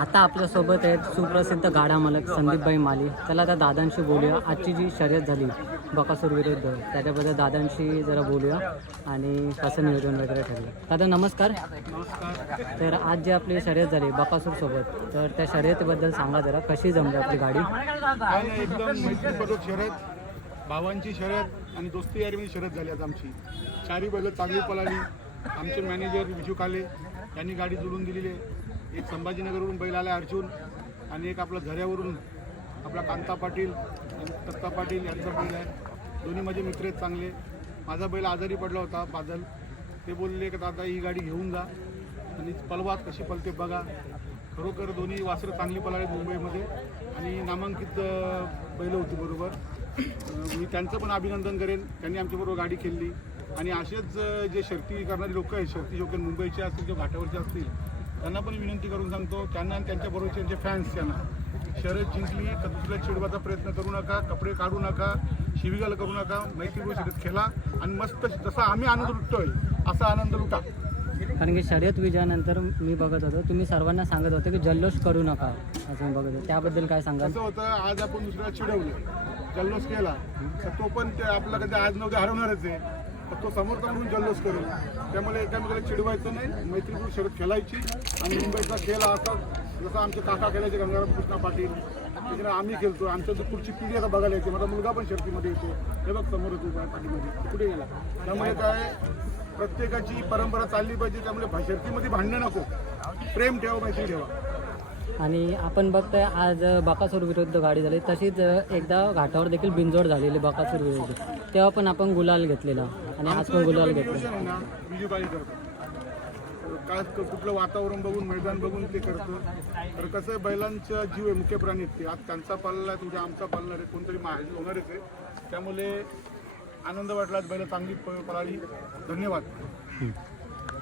आता आपल्यासोबत आहेत सुप्रसिद्ध गाडा मालक संदीपभाई माली. चला आता दादांशी बोलूया. आजची जी शर्यत झाली बकासूर विरुद्ध त्याच्याबद्दल दादांशी जरा बोलूया आणि कसं नियोजन वगैरे ठरलं दादा नमस्कार. तर आज जी आपली शर्यत झाली बकासूर सोबत तर त्या शर्यतीबद्दल सांगा जरा. कशी जमली आपली गाडी? एकदम मैत्रीपूर्वक शर्यत. भावांची शर्यत आणि दोस्ती यारीमध्ये शर्यत झाली आज आमची. चारी बैल चांगली पळाली. आमचे मॅनेजर विजू काले यांनी गाडी जुळून दिलेली आहे. एक संभाजीनगरवरून बैल आला अर्जुन आणि एक आपला झऱ्यावरून आपला कांता पाटील दत्ता पाटील यांचा बैल आहे. दोन्ही माझे मित्र आहेत चांगले. माझा बैल आजारी पडला होता बादल. ते बोलले की दादा ही गाडी घेऊन जा आणि पलवात कशी पलते बघा. खरोखर दोन्ही वासरं चांगली पळाली मुंबईमध्ये आणि नामांकित बैलं होती बरोबर. मी त्यांचं पण अभिनंदन करेन. त्यांनी आमच्याबरोबर गाडी खेळली आणि असेच जे शर्ती करणारे लोक आहेत शर्ती जोके मुंबईचे असतील किंवा घाटावरचे असतील त्यांना पण विनंती करून सांगतो त्यांना आणि त्यांच्याबरोबरचे त्यांचे फॅन्स त्यांना. शर्यत जिंकली तर दुसऱ्या चिडवायचा प्रयत्न करू नका कपडे काढू नका शिवीगाल करू नका मैत्रीपूर्ण शर्यत खेळा आणि मस्त जसा आम्ही आनंद लुटतोय असा आनंद लुटा. कारण की शर्यत विजयानंतर मी बघत होतो तुम्ही सर्वांना सांगत होते की जल्लोष करू नका असं मी बघत होतो. त्याबद्दल काय सांगाल? कसं होतं आज आपण दुसऱ्याला चिडवलं. जल्लोष केला. तर तो पण ते आपला कधी आज नव्हते हरवणारच आहे. तर तो समोरचा म्हणून जल्लोष करेल. त्यामुळे एकामेकाला चिडवायचं नाही. मैत्रीपूर्ण शर्यत खेळायची. आणि मुंबईचा खेळ असा जसं आमचे काका खेळायचे गंगाराम कृष्णा पाटील. त्याच्याने आम्ही खेळतो. आमच्या जो पुढची पिढी आता बघायला येते. माझा मुलगा पण शर्तीमध्ये येतो. हे बघ समोर येतो पाठीमध्ये कुठे गेला? त्यामुळे काय प्रत्येकाची परंपरा चालली पाहिजे. त्यामुळे शर्तीमध्ये भांडणं नको. प्रेम ठेवा मैत्री ठेवा. आणि आपण बघतोय आज बकासूर विरुद्ध गाडी झाली. तशीच एकदा घाटावर देखील बिंजोड झालेली बकासूर विरुद्ध. तेव्हा पण आपण गुलाल घेतलेला आणि आज पण गुलाल घेतला काय कुठलं वातावरण बघून मैदान बघून ते करतं? तर कसं आहे बैलांचा जीव आहे मुख्य प्राणी आहेत ते. आज त्यांचा पालला आहे उद्या आमचा पालणार आहे कोणतरी महाजी होणारच आहे त्यामुळे आनंद वाटला बैल चांगली पळाली. धन्यवाद.